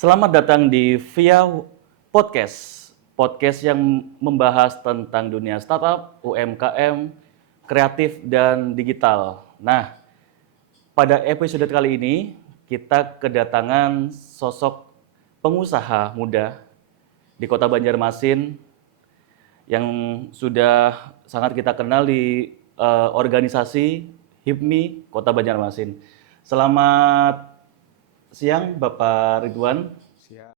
Selamat datang di Via Podcast, podcast yang membahas tentang dunia startup, UMKM, kreatif, dan digital. Nah, pada episode kali ini kita kedatangan sosok pengusaha muda di Kota Banjarmasin yang sudah sangat kita kenal di organisasi HIPMI Kota Banjarmasin. Selamat siang, Bapak Ridwan. Siap.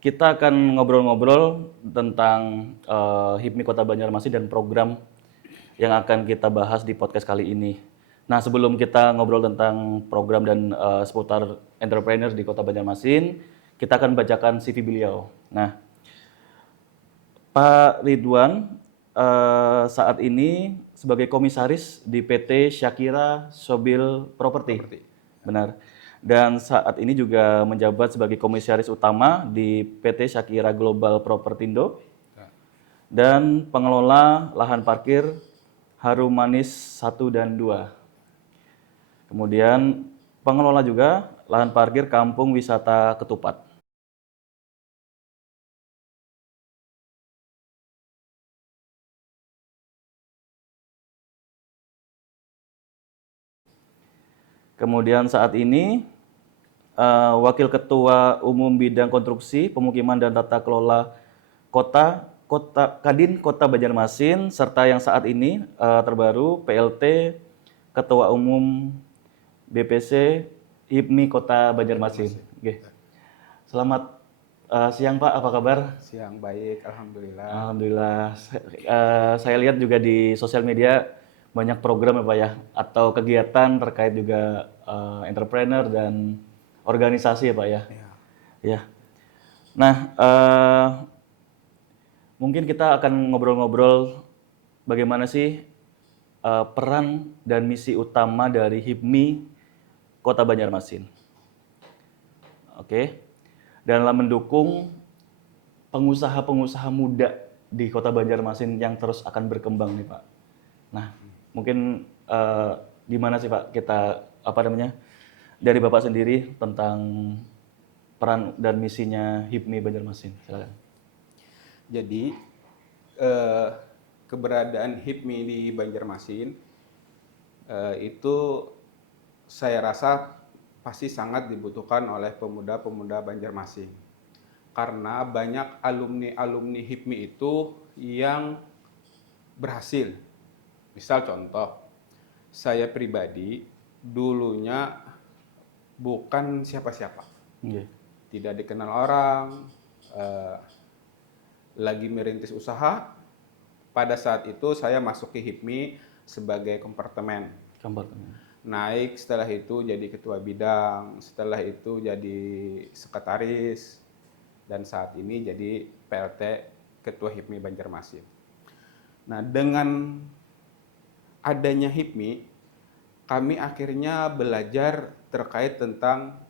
Kita akan ngobrol-ngobrol tentang HIPMI Kota Banjarmasin dan program yang akan kita bahas di podcast kali ini. Nah, sebelum kita ngobrol tentang program dan seputar entrepreneur di Kota Banjarmasin, kita akan bacakan CV beliau. Nah, Pak Ridwan saat ini sebagai komisaris di PT Syakira Sobil Property. Benar. Dan saat ini juga menjabat sebagai komisaris utama di PT Syakira Global Propertindo dan pengelola lahan parkir Harum Manis 1 dan 2. Kemudian pengelola juga lahan parkir Kampung Wisata Ketupat. Kemudian saat ini Wakil Ketua Umum Bidang Konstruksi, Pemukiman dan Tata Kelola Kadin Kota Banjarmasin, serta yang saat ini terbaru PLT Ketua Umum BPC HIPMI Kota Banjarmasin. Oke. Selamat siang Pak, apa kabar? Siang baik, alhamdulillah. Alhamdulillah. Saya lihat juga di sosial media banyak program ya Pak ya, atau kegiatan terkait juga entrepreneur dan organisasi ya Pak ya. Ya. Ya. Nah, mungkin kita akan ngobrol-ngobrol bagaimana sih peran dan misi utama dari HIPMI Kota Banjarmasin. Oke. Dalam mendukung pengusaha-pengusaha muda di Kota Banjarmasin yang terus akan berkembang nih Pak. Nah, mungkin gimana sih Pak kita dari Bapak sendiri tentang peran dan misinya HIPMI Banjarmasin. Silakan. Jadi keberadaan HIPMI di Banjarmasin itu saya rasa pasti sangat dibutuhkan oleh pemuda-pemuda Banjarmasin. Karena banyak alumni-alumni HIPMI itu yang berhasil. Misal contoh, saya pribadi dulunya bukan siapa-siapa. Okay. Tidak dikenal orang, lagi merintis usaha. Pada saat itu saya masuk ke HIPMI sebagai kompartemen. Naik setelah itu jadi ketua bidang, setelah itu jadi sekretaris, dan saat ini jadi PLT Ketua HIPMI Banjarmasin. Nah, dengan adanya HIPMI, kami akhirnya belajar terkait tentang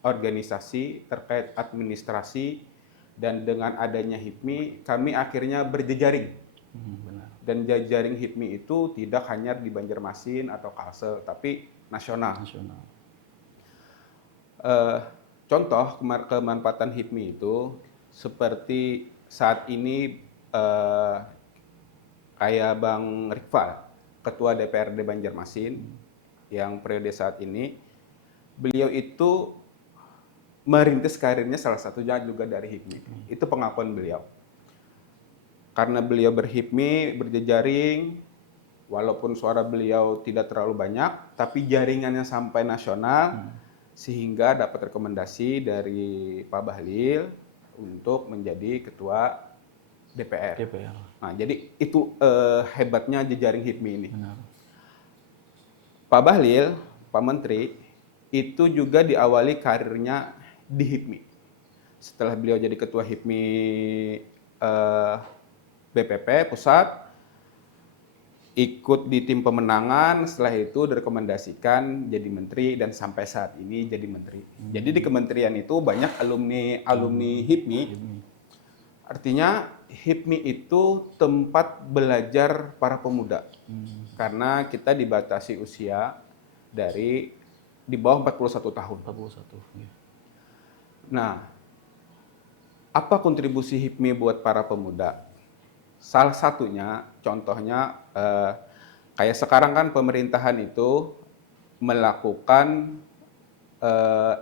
organisasi, terkait administrasi, dan dengan adanya HIPMI, kami akhirnya berjejaring. Dan jejaring HIPMI itu tidak hanya di Banjarmasin atau Kalsel, tapi nasional. Contoh kemanfaatan HIPMI itu seperti saat ini kayak Bang Rikfal, Ketua DPRD Banjarmasin, yang periode saat ini, beliau itu merintis karirnya salah satunya juga dari HIPMI. Itu pengakuan beliau. Karena beliau berHIPMI, berjejaring, walaupun suara beliau tidak terlalu banyak, tapi jaringannya sampai nasional, sehingga dapat rekomendasi dari Pak Bahlil untuk menjadi ketua DPR. Nah, jadi itu hebatnya jejaring HIPMI ini. Benar. Pak Bahlil, Pak Menteri, itu juga diawali karirnya di HIPMI. Setelah beliau jadi ketua HIPMI BPP pusat, ikut di tim pemenangan, setelah itu direkomendasikan jadi menteri dan sampai saat ini jadi menteri. Jadi di kementerian itu banyak alumni HIPMI. Artinya HIPMI itu tempat belajar para pemuda. Karena kita dibatasi usia dari di bawah 41 tahun. 41. Ya. Nah, apa kontribusi HIPMI buat para pemuda? Salah satunya, contohnya, kayak sekarang kan pemerintahan itu melakukan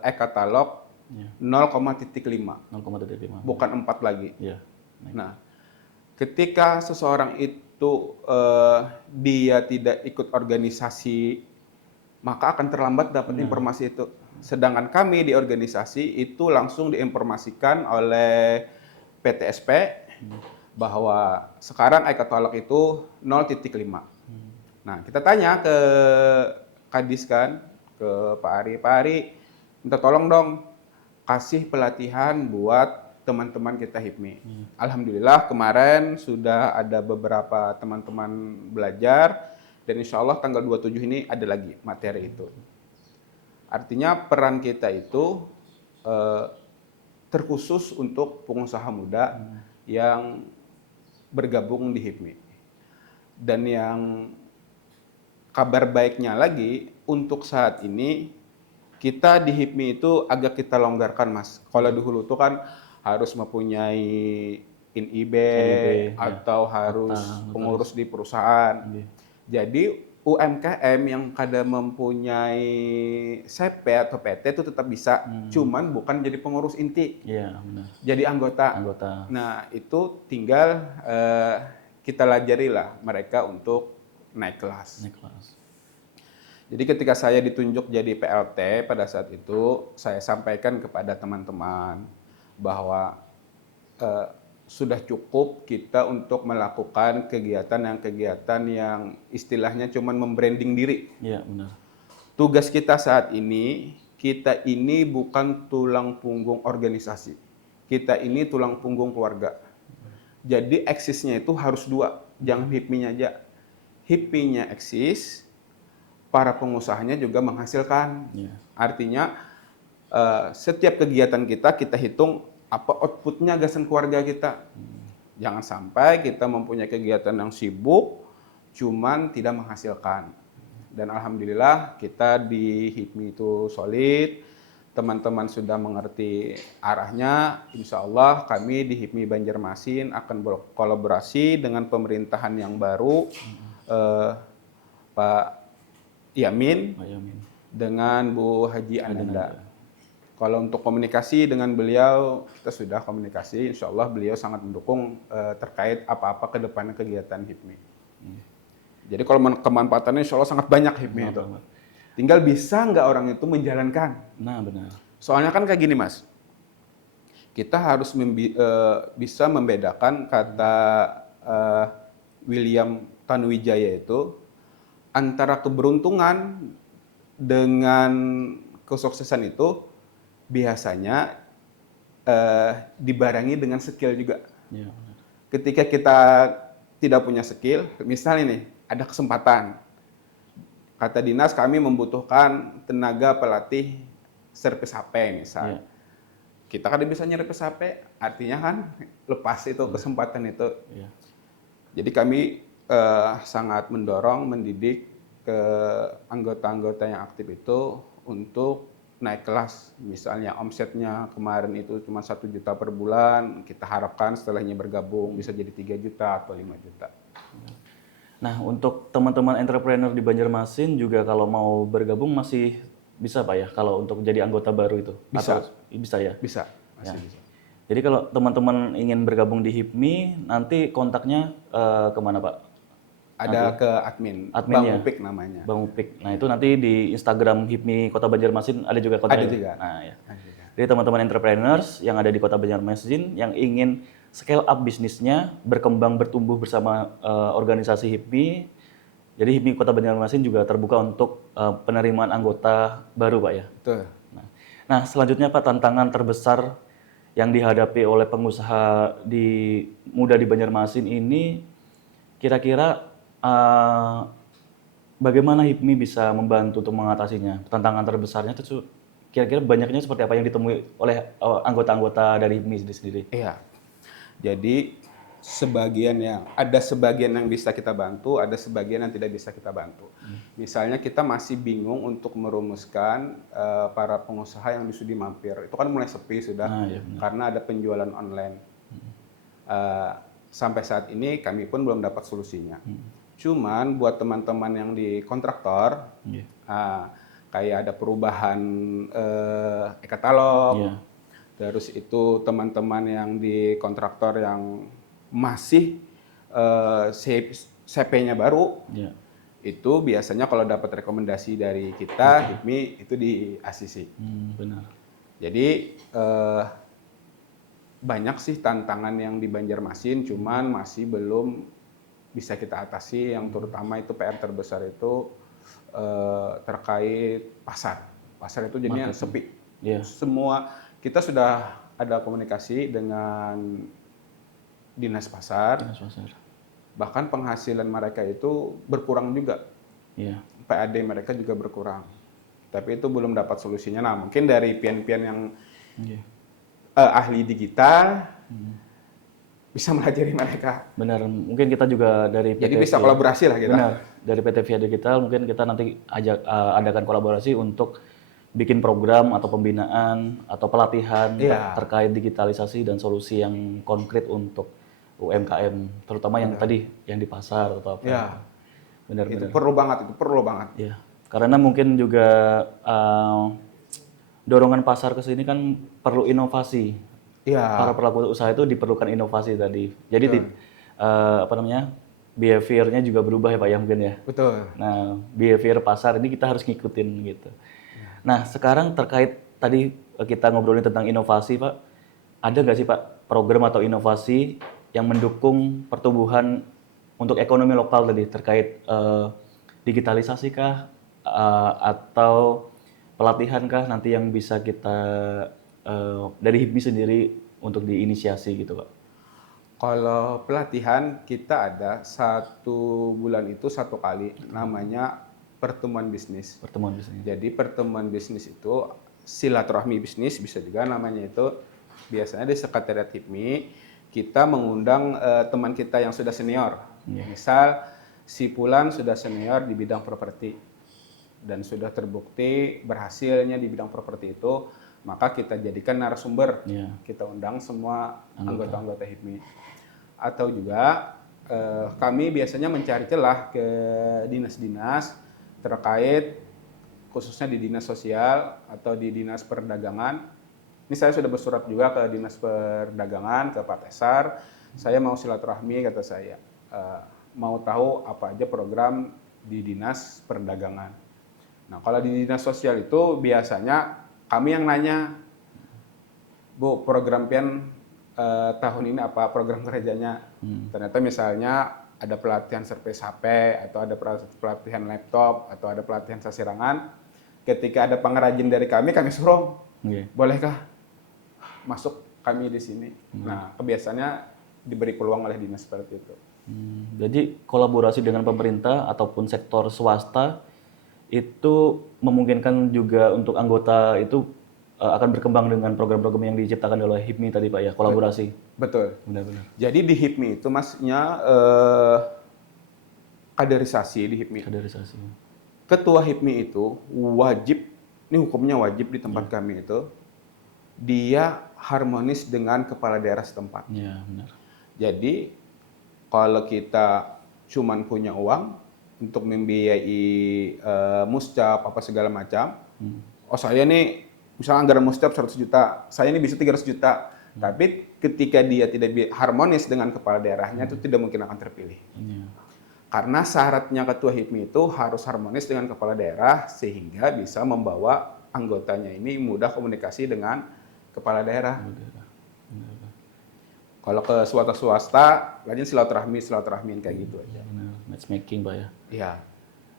e-katalog Ya. 0,5, 0,5. bukan 4 lagi. Ya. Nah, ketika seseorang itu dia tidak ikut organisasi, maka akan terlambat dapat informasi itu. Sedangkan kami di organisasi itu langsung diinformasikan oleh PTSP bahwa sekarang e-katalog itu 0,5. Nah, kita tanya ke Kadis kan, ke Pak Ari, minta tolong dong kasih pelatihan buat teman-teman kita HIPMI. Alhamdulillah kemarin sudah ada beberapa teman-teman belajar dan insya Allah tanggal 27 ini ada lagi materi itu. Artinya peran kita itu terkhusus untuk pengusaha muda yang bergabung di HIPMI. Dan yang kabar baiknya lagi, untuk saat ini kita di HIPMI itu agak kita longgarkan, Mas. Kalau dulu itu kan harus mempunyai NIB atau harus pengurus di perusahaan. Jadi UMKM yang kadang mempunyai CP atau PT itu tetap bisa, cuman bukan jadi pengurus inti. Iya, benar. Jadi anggota. Nah, itu tinggal kita lajarilah mereka untuk naik kelas. Jadi ketika saya ditunjuk jadi PLT pada saat itu, saya sampaikan kepada teman-teman bahwa sudah cukup kita untuk melakukan kegiatan yang istilahnya cuma membranding diri. Iya, benar. Tugas kita saat ini, kita ini bukan tulang punggung organisasi. Kita ini tulang punggung keluarga. Jadi eksisnya itu harus dua, jangan HIPMI-nya aja. HIPMI-nya eksis, para pengusahanya juga menghasilkan. Artinya setiap kegiatan kita hitung apa outputnya gagasan keluarga kita. Jangan sampai kita mempunyai kegiatan yang sibuk, cuman tidak menghasilkan. Dan alhamdulillah kita di HIPMI itu solid, teman-teman sudah mengerti arahnya. Insya Allah kami di HIPMI Banjarmasin akan berkolaborasi dengan pemerintahan yang baru, Pak Yamin, dengan Bu Haji Ananda. Kalau untuk komunikasi dengan beliau, kita sudah komunikasi, insya Allah beliau sangat mendukung terkait apa-apa ke depannya kegiatan HIPMI. Jadi kalau kemanfaatannya insya Allah sangat banyak HIPMI itu. Tinggal bisa nggak orang itu menjalankan. Nah, benar. Soalnya kan kayak gini, Mas. Kita harus bisa membedakan kata William Tanuwijaya itu antara keberuntungan dengan kesuksesan itu biasanya dibarengi dengan skill juga. Ya, ketika kita tidak punya skill, misalnya nih, ada kesempatan. Kata dinas kami membutuhkan tenaga pelatih servis HP misalnya. Kita kan bisa nyervis HP, artinya kan lepas itu kesempatan itu. Jadi kami sangat mendorong, mendidik ke anggota-anggota yang aktif itu untuk naik kelas. Misalnya omsetnya kemarin itu cuma 1 juta per bulan, kita harapkan setelahnya bergabung bisa jadi 3 juta atau 5 juta. Nah, untuk teman-teman entrepreneur di Banjarmasin juga kalau mau bergabung masih bisa Pak ya, kalau untuk jadi anggota baru itu? Bisa. Atau, bisa ya? Bisa, masih bisa. Jadi kalau teman-teman ingin bergabung di HIPMI, nanti kontaknya kemana Pak? Ada ke admin Bang Upik namanya. Bang Upik. Nah itu nanti di Instagram HIPMI Kota Banjarmasin ada juga kontaknya. Ada juga. Nah ya. Jadi teman-teman entrepreneurs yang ada di Kota Banjarmasin yang ingin scale up bisnisnya, berkembang, bertumbuh bersama organisasi HIPMI. Jadi HIPMI Kota Banjarmasin juga terbuka untuk penerimaan anggota baru Pak ya. Betul. Nah selanjutnya Pak, tantangan terbesar yang dihadapi oleh pengusaha muda di Banjarmasin ini kira-kira bagaimana HIPMI bisa membantu untuk mengatasinya? Tantangan terbesarnya itu kira-kira banyaknya seperti apa yang ditemui oleh anggota-anggota dari HIPMI sendiri? Iya. Jadi sebagian yang bisa kita bantu, ada sebagian yang tidak bisa kita bantu. Misalnya kita masih bingung untuk merumuskan para pengusaha yang di Studi Mampir. Itu kan mulai sepi sudah Iya, benar. karena ada penjualan online. Sampai saat ini kami pun belum dapat solusinya. Cuman buat teman-teman yang di kontraktor, Iya. kayak ada perubahan e-katalog, Iya. terus itu teman-teman yang di kontraktor yang masih CP-nya baru, Iya. itu biasanya kalau dapat rekomendasi dari kita, HIPMI, itu di ACC. Benar. Jadi banyak sih tantangan yang di Banjarmasin, cuman masih belum bisa kita atasi. Yang terutama itu PR terbesar itu terkait pasar. Pasar itu jadinya sepi. Iya. Semua kita sudah ada komunikasi dengan dinas pasar. Dinas pasar. Bahkan penghasilan mereka itu berkurang juga. Iya. PAD mereka juga berkurang. Tapi itu belum dapat solusinya. Nah, mungkin dari pian-pian yang ahli digital bisa melajari mereka. Benar, mungkin kita juga dari PT Jadi bisa kolaborasi lah kita. Benar, dari PT Via Digital mungkin kita nanti adakan kolaborasi untuk bikin program atau pembinaan atau pelatihan terkait digitalisasi dan solusi yang konkret untuk UMKM, terutama yang tadi yang di pasar atau apa. Ya. Benar, Itu benar. perlu banget. Ya, karena mungkin juga dorongan pasar ke sini kan perlu inovasi. Iya. Para pelaku usaha itu diperlukan inovasi tadi. Jadi behavior-nya juga berubah ya Pak ya mungkin ya. Betul. Nah, behavior pasar ini kita harus ngikutin gitu. Nah, sekarang terkait tadi kita ngobrolin tentang inovasi Pak, ada nggak sih Pak program atau inovasi yang mendukung pertumbuhan untuk ekonomi lokal tadi terkait digitalisasi kah atau pelatihan kah nanti yang bisa kita dari HIPMI sendiri untuk diinisiasi gitu Pak? Kalau pelatihan kita ada 1 bulan itu 1 kali, namanya pertemuan bisnis. Pertemuan bisnis. Jadi pertemuan bisnis itu silaturahmi bisnis bisa juga namanya itu. Biasanya di sekretariat HIPMI kita mengundang teman kita yang sudah senior. Misal si Fulan sudah senior di bidang properti dan sudah terbukti berhasilnya di bidang properti itu, maka kita jadikan narasumber. Kita undang semua anggota-anggota HIPMI. Atau juga kami biasanya mencari celah ke dinas-dinas terkait khususnya di dinas sosial atau di dinas perdagangan. Ini saya sudah bersurat juga ke dinas perdagangan, ke Pak Tesar. Saya mau silaturahmi, kata saya. Mau tahu apa aja program di dinas perdagangan. Nah, kalau di dinas sosial itu biasanya kami yang nanya, Bu, program pian tahun ini apa program kerjanya? Ternyata misalnya ada pelatihan servis HP, atau ada pelatihan laptop, atau ada pelatihan sasirangan. Ketika ada pengrajin dari kami suruh, bolehkah masuk kami di sini? Nah, kebiasaannya diberi peluang oleh dinas seperti itu. Jadi kolaborasi dengan pemerintah ataupun sektor swasta itu memungkinkan juga untuk anggota itu akan berkembang dengan program-program yang diciptakan oleh HIPMI tadi Pak ya, kolaborasi. Betul. Benar-benar. Jadi di HIPMI itu maksudnya kaderisasi di HIPMI. Kaderisasi. Ketua HIPMI itu wajib, ini hukumnya wajib di tempat kami itu, dia harmonis dengan kepala daerah setempat. Iya, benar. Jadi kalau kita cuman punya uang untuk membiayai muscap apa segala macam, oh saya nih misalnya anggaran muscap 100 juta, saya ini bisa 300 juta. Tapi ketika dia tidak harmonis dengan kepala daerahnya itu tidak mungkin akan terpilih. Karena syaratnya ketua HIPMI itu harus harmonis dengan kepala daerah sehingga bisa membawa anggotanya ini mudah komunikasi dengan kepala daerah. Kalau ke swasta, rajin silaturahmi kayak gitu aja. Benar, matchmaking Pak ya. Iya.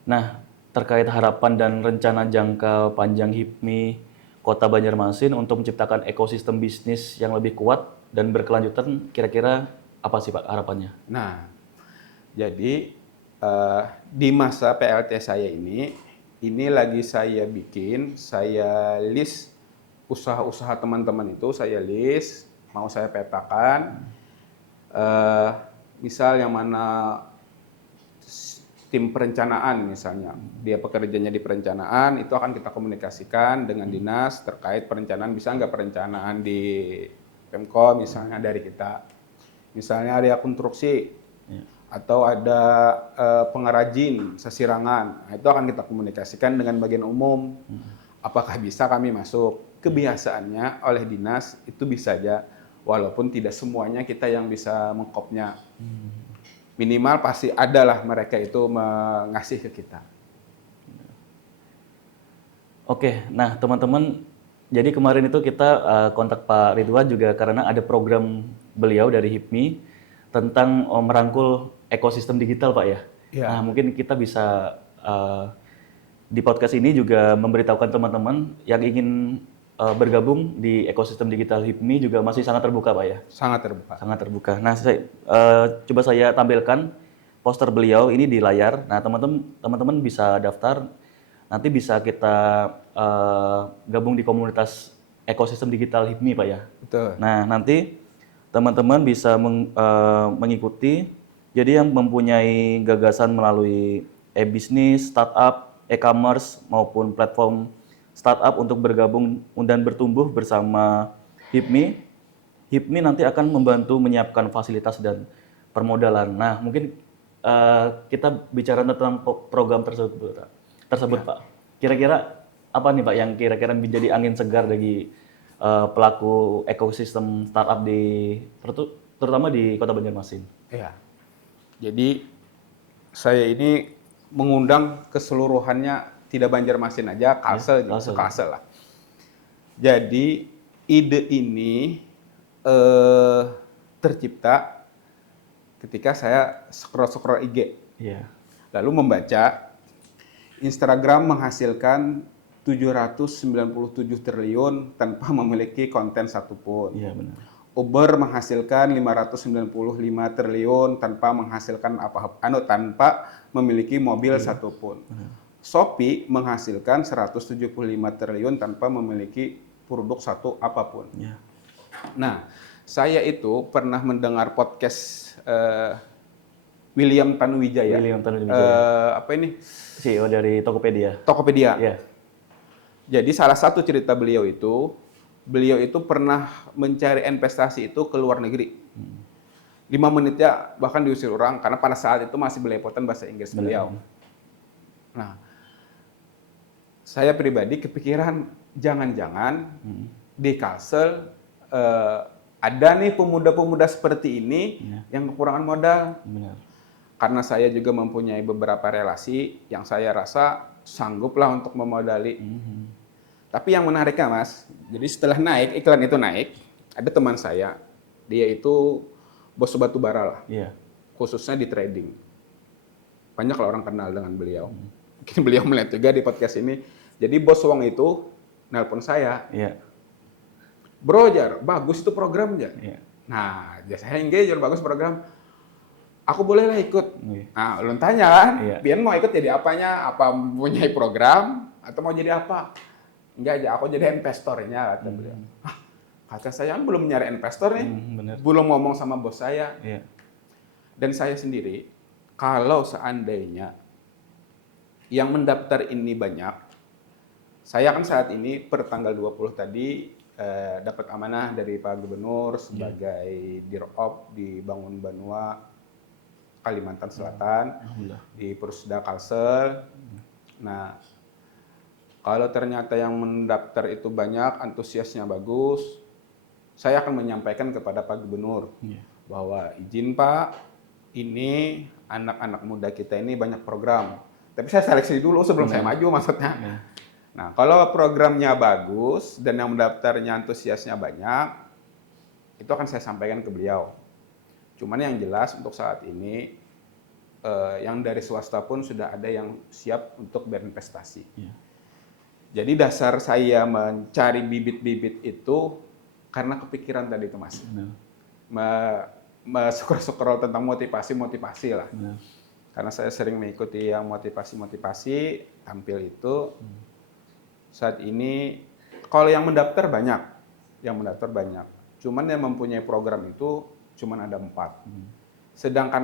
Nah, terkait harapan dan rencana jangka panjang HIPMI Kota Banjarmasin untuk menciptakan ekosistem bisnis yang lebih kuat dan berkelanjutan, kira-kira apa sih Pak harapannya? Nah, jadi di masa PLT saya ini lagi saya bikin, saya list usaha-usaha teman-teman itu, saya list, mau saya petakan Misal yang mana tim perencanaan misalnya, dia pekerjanya di perencanaan, itu akan kita komunikasikan dengan dinas terkait perencanaan, bisa nggak perencanaan di Pemko misalnya dari kita. Misalnya area konstruksi, atau ada pengrajin sesirangan, nah, itu akan kita komunikasikan dengan bagian umum. Apakah bisa kami masuk? Kebiasaannya oleh dinas itu bisa aja, walaupun tidak semuanya kita yang bisa mengkopnya. Minimal pasti adalah mereka itu mengasih ke kita. Oke, nah teman-teman, jadi kemarin itu kita kontak Pak Ridwan juga karena ada program beliau dari HIPMI tentang merangkul ekosistem digital, Pak ya. Ya. Nah, mungkin kita bisa di podcast ini juga memberitahukan teman-teman yang ingin bergabung di ekosistem digital HIPMI juga masih sangat terbuka, Pak ya. Sangat terbuka. Sangat terbuka. Nah, coba saya tampilkan poster beliau ini di layar. Nah, teman-teman bisa daftar. Nanti bisa kita gabung di komunitas ekosistem digital HIPMI, Pak ya. Betul. Nah, nanti teman-teman bisa mengikuti. Jadi yang mempunyai gagasan melalui e-bisnis, startup, e-commerce maupun platform startup untuk bergabung dan bertumbuh bersama HIPMI. HIPMI nanti akan membantu menyiapkan fasilitas dan permodalan. Nah, mungkin kita bicara tentang program tersebut, Pak. Kira-kira apa nih, Pak, yang kira-kira menjadi angin segar bagi pelaku ekosistem startup terutama di Kota Banjarmasin? Iya. Jadi saya ini mengundang keseluruhannya, tidak Banjarmasin aja, Kalsel, Kalsel lah. Jadi ide ini tercipta ketika saya scroll IG. Iya. Lalu membaca Instagram menghasilkan 797 triliun tanpa memiliki konten satupun. Iya, benar. Uber menghasilkan 595 triliun tanpa menghasilkan tanpa memiliki mobil satupun. Shopee menghasilkan 175 triliun tanpa memiliki produk satu apapun. Iya. Nah, saya itu pernah mendengar podcast William Tanuwijaya. Apa ini? CEO dari Tokopedia. Tokopedia. Iya. Jadi salah satu cerita beliau itu pernah mencari investasi itu ke luar negeri. 5 menitnya bahkan diusir orang karena pada saat itu masih belepotan bahasa Inggris beliau. Nah, saya pribadi kepikiran jangan-jangan di Kalsel ada nih pemuda-pemuda seperti ini yang kekurangan modal. Benar. Karena saya juga mempunyai beberapa relasi yang saya rasa sangguplah untuk memodali. Tapi yang menariknya, Mas, jadi setelah iklan itu naik, ada teman saya, dia itu bos batu bara lah, khususnya di trading. Banyak lah orang kenal dengan beliau. Mungkin beliau melihat juga di podcast ini. Jadi bos Wong itu nelpon saya, Bro Jar, bagus itu programnya. Nah, saya engage, bagus program. Aku bolehlah ikut. Nah, ulun tanya kan, Pian mau ikut jadi apanya? Apa mempunyai program atau mau jadi apa? Enggak aja, aku jadi investornya, kata beliau. Kata saya belum nyari investor nih, belum ngomong sama bos saya. Dan saya sendiri, kalau seandainya yang mendaftar ini banyak, saya kan saat ini per tanggal 20 tadi dapat amanah dari Pak Gubernur sebagai Dirop di Bangun Banua, Kalimantan Selatan, di Persda Kalsel. Nah, kalau ternyata yang mendaftar itu banyak, antusiasnya bagus, saya akan menyampaikan kepada Pak Gubernur bahwa izin Pak, ini anak-anak muda kita ini banyak program. Tapi saya seleksi dulu sebelum saya maju maksudnya. Nah, kalau programnya bagus dan yang mendaftarnya antusiasnya banyak, itu akan saya sampaikan ke beliau. Cuman yang jelas untuk saat ini, yang dari swasta pun sudah ada yang siap untuk berinvestasi. Jadi dasar saya mencari bibit-bibit itu karena kepikiran tadi itu, Mas. Scroll tentang motivasi lah. Karena saya sering mengikuti yang motivasi tampil itu. Saat ini kalau yang mendaftar banyak. Cuman yang mempunyai program itu cuman ada 4. Sedangkan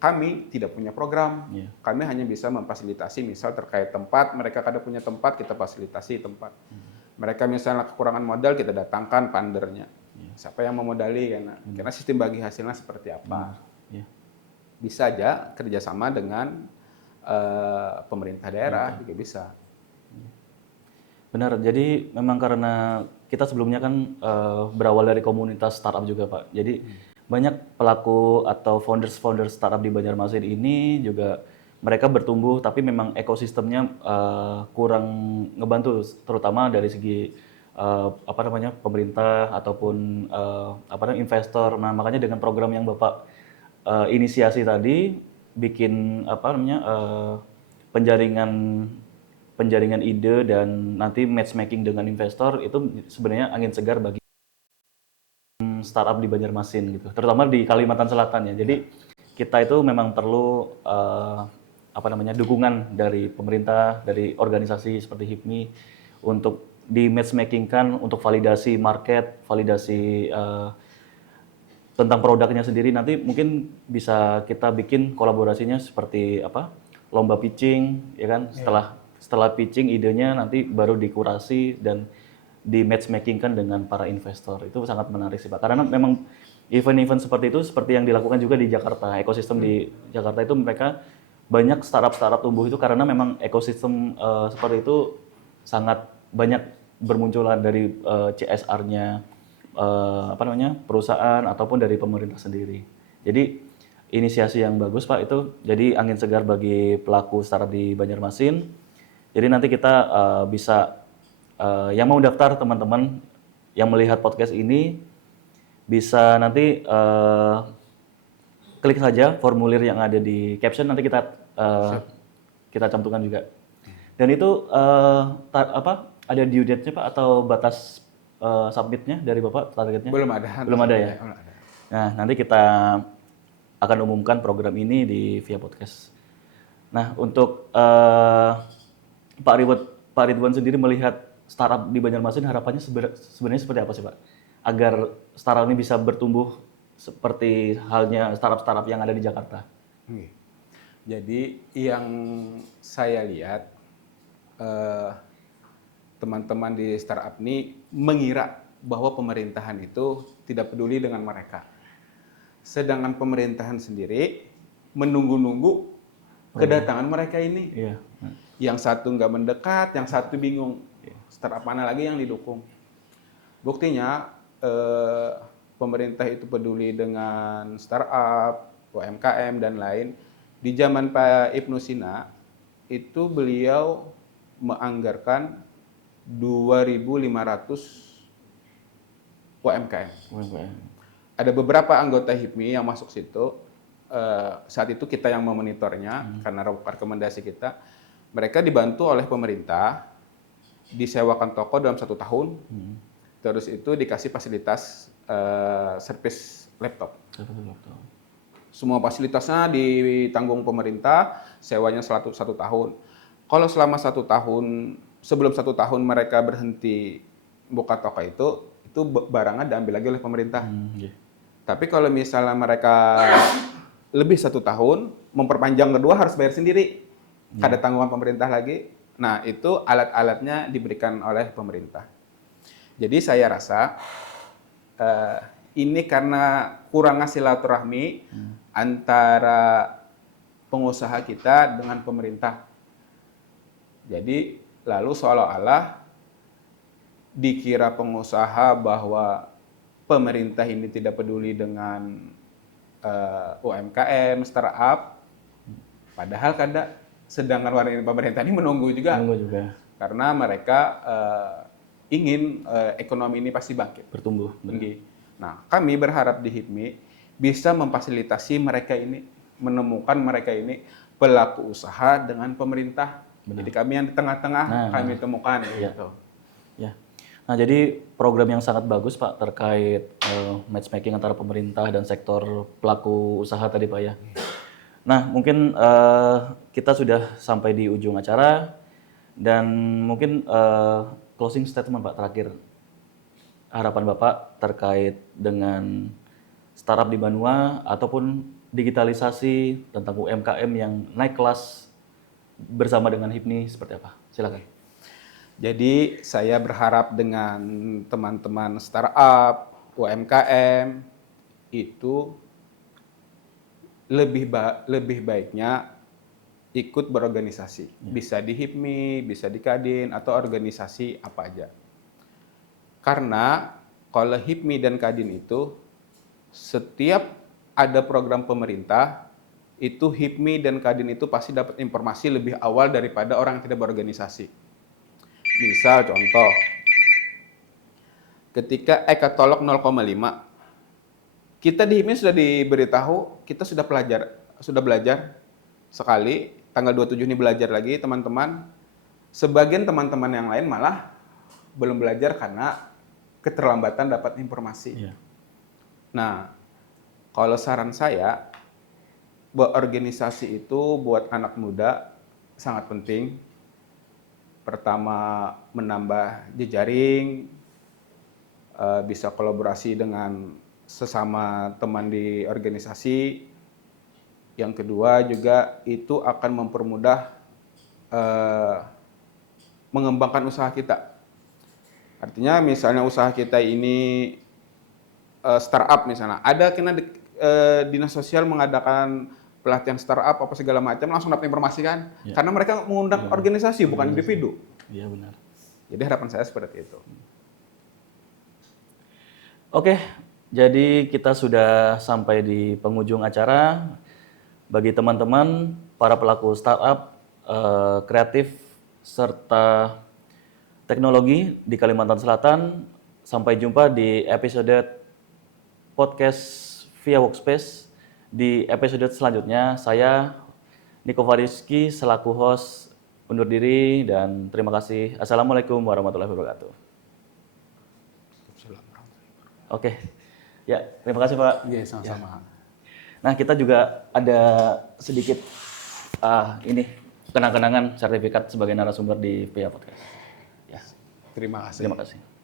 kami tidak punya program. Kami hanya bisa memfasilitasi, misal terkait tempat, mereka kada punya tempat, kita fasilitasi tempat. Mereka misalnya kekurangan modal, kita datangkan fundernya. Siapa yang memodali, karena sistem bagi hasilnya seperti apa. Bisa aja kerjasama dengan pemerintah daerah juga bisa. Benar, jadi memang karena kita sebelumnya kan berawal dari komunitas startup juga Pak. Jadi banyak pelaku atau founders startup di Banjarmasin ini juga mereka bertumbuh, tapi memang ekosistemnya kurang ngebantu, terutama dari segi pemerintah ataupun investor. Nah makanya dengan program yang Bapak inisiasi tadi, bikin penjaringan ide dan nanti matchmaking dengan investor itu sebenarnya angin segar bagi startup di Banjarmasin gitu, terutama di Kalimantan Selatan ya. Jadi kita itu memang perlu dukungan dari pemerintah, dari organisasi seperti HIPMI untuk di matchmakingkan untuk validasi market, validasi tentang produknya sendiri. Nanti mungkin bisa kita bikin kolaborasinya seperti lomba pitching, ya kan? Setelah pitching idenya nanti baru dikurasi dan di matchmakingkan dengan para investor. Itu sangat menarik sih Pak. Karena memang event-event seperti itu seperti yang dilakukan juga di Jakarta. Ekosistem di Jakarta itu mereka banyak startup tumbuh itu karena memang ekosistem seperti itu sangat banyak bermunculan dari CSR-nya perusahaan ataupun dari pemerintah sendiri. Jadi inisiasi yang bagus Pak itu jadi angin segar bagi pelaku startup di Banjarmasin. Jadi nanti kita bisa yang mau daftar teman-teman yang melihat podcast ini bisa nanti klik saja formulir yang ada di caption, nanti kita cantumkan juga. Dan itu ada due date-nya Pak atau batas submit-nya dari Bapak targetnya? Belum ada. Belum ada ya? Nah, nanti kita akan umumkan program ini di via podcast. Nah, untuk Pak Ridwan sendiri melihat startup di Banjarmasin harapannya sebenarnya seperti apa sih Pak? Agar startup ini bisa bertumbuh seperti halnya startup-startup yang ada di Jakarta. Jadi yang saya lihat teman-teman di startup ini mengira bahwa pemerintahan itu tidak peduli dengan mereka. Sedangkan pemerintahan sendiri menunggu-nunggu kedatangan mereka ini. Yang satu nggak mendekat, yang satu bingung. Startup mana lagi yang didukung? Buktinya pemerintah itu peduli dengan startup, UMKM dan lain. Di zaman Pak Ibnu Sina itu beliau menganggarkan 2.500 UMKM. Ada beberapa anggota HIPMI yang masuk situ. Saat itu kita yang memonitornya karena rekomendasi kita. Mereka dibantu oleh pemerintah, disewakan toko dalam 1 tahun. Terus itu dikasih fasilitas servis laptop. Semua fasilitasnya ditanggung pemerintah, sewanya 1 tahun. Kalau selama 1 tahun, sebelum 1 tahun mereka berhenti buka toko itu barangnya diambil lagi oleh pemerintah. Tapi kalau misalnya mereka lebih 1 tahun, memperpanjang kedua harus bayar sendiri. Ada tanggungan pemerintah lagi. Nah, itu alat-alatnya diberikan oleh pemerintah. Jadi saya rasa ini karena kurangnya silaturahmi antara pengusaha kita dengan pemerintah. Jadi lalu seolah-olah dikira pengusaha bahwa pemerintah ini tidak peduli dengan UMKM, startup, padahal sedangkan pemerintah ini menunggu juga. Karena mereka ingin ekonomi ini pasti bangkit, bertumbuh. Nah, kami berharap di HIPMI bisa memfasilitasi mereka ini, menemukan mereka ini pelaku usaha dengan pemerintah. Jadi kami yang di tengah-tengah kami temukan gitu. Nah, jadi program yang sangat bagus Pak terkait matchmaking antara pemerintah dan sektor pelaku usaha tadi Pak ya. Nah, mungkin kita sudah sampai di ujung acara dan mungkin closing statement Pak terakhir. Harapan Bapak terkait dengan startup di Banua ataupun digitalisasi tentang UMKM yang naik kelas bersama dengan HIPMI seperti apa? Silakan. Jadi saya berharap dengan teman-teman startup, UMKM itu lebih baiknya ikut berorganisasi. Bisa di HIPMI, bisa di Kadin, atau organisasi apa aja. Karena kalau HIPMI dan Kadin itu setiap ada program pemerintah, itu HIPMI dan Kadin itu pasti dapat informasi lebih awal daripada orang yang tidak berorganisasi. Misal contoh, ketika Ekatalog 0,5, kita di HIPMI sudah diberitahu, kita sudah belajar sekali, tanggal 27 ini belajar lagi teman-teman. Sebagian teman-teman yang lain malah belum belajar karena keterlambatan dapat informasi. Iya. Nah, kalau saran saya, berorganisasi itu buat anak muda sangat penting. Pertama, menambah jejaring, bisa kolaborasi dengan sesama teman di organisasi. Yang kedua juga itu akan mempermudah mengembangkan usaha kita. Artinya misalnya usaha kita ini startup misalnya, ada kena dinas sosial mengadakan pelatihan startup apa segala macam, langsung dapat informasi kan? Ya. Karena mereka mengundang organisasi bukan individu. Iya benar. Jadi harapan saya seperti itu. Oke, jadi kita sudah sampai di penghujung acara. Bagi teman-teman, para pelaku startup, kreatif, serta teknologi di Kalimantan Selatan, sampai jumpa di episode podcast via Workspace. Di episode selanjutnya, saya Niko Fariski selaku host undur diri dan terima kasih. Assalamualaikum warahmatullahi wabarakatuh. Oke, ya terima kasih Pak. Iya, sama-sama. Ya. Nah, kita juga ada sedikit ini kenang-kenangan sertifikat sebagai narasumber di PIA Podcast. Ya. Terima kasih. Terima kasih.